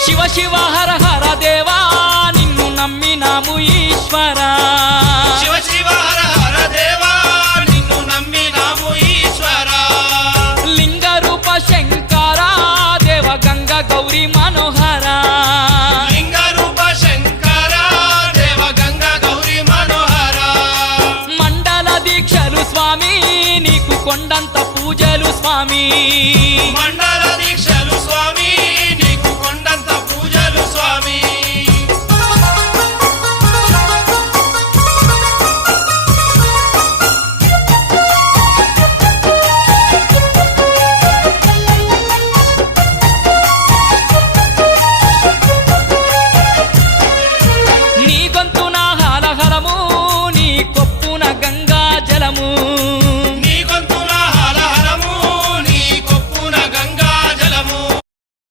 శివ శివ హర హర దేవా నిన్ను నమ్మినాము ఈశ్వరా శివ శివ హర హర దేవా నిన్ను నమ్మినాము ఈశ్వరా లింగ రూప శంకరా దేవ గంగ గౌరీ మనోహరా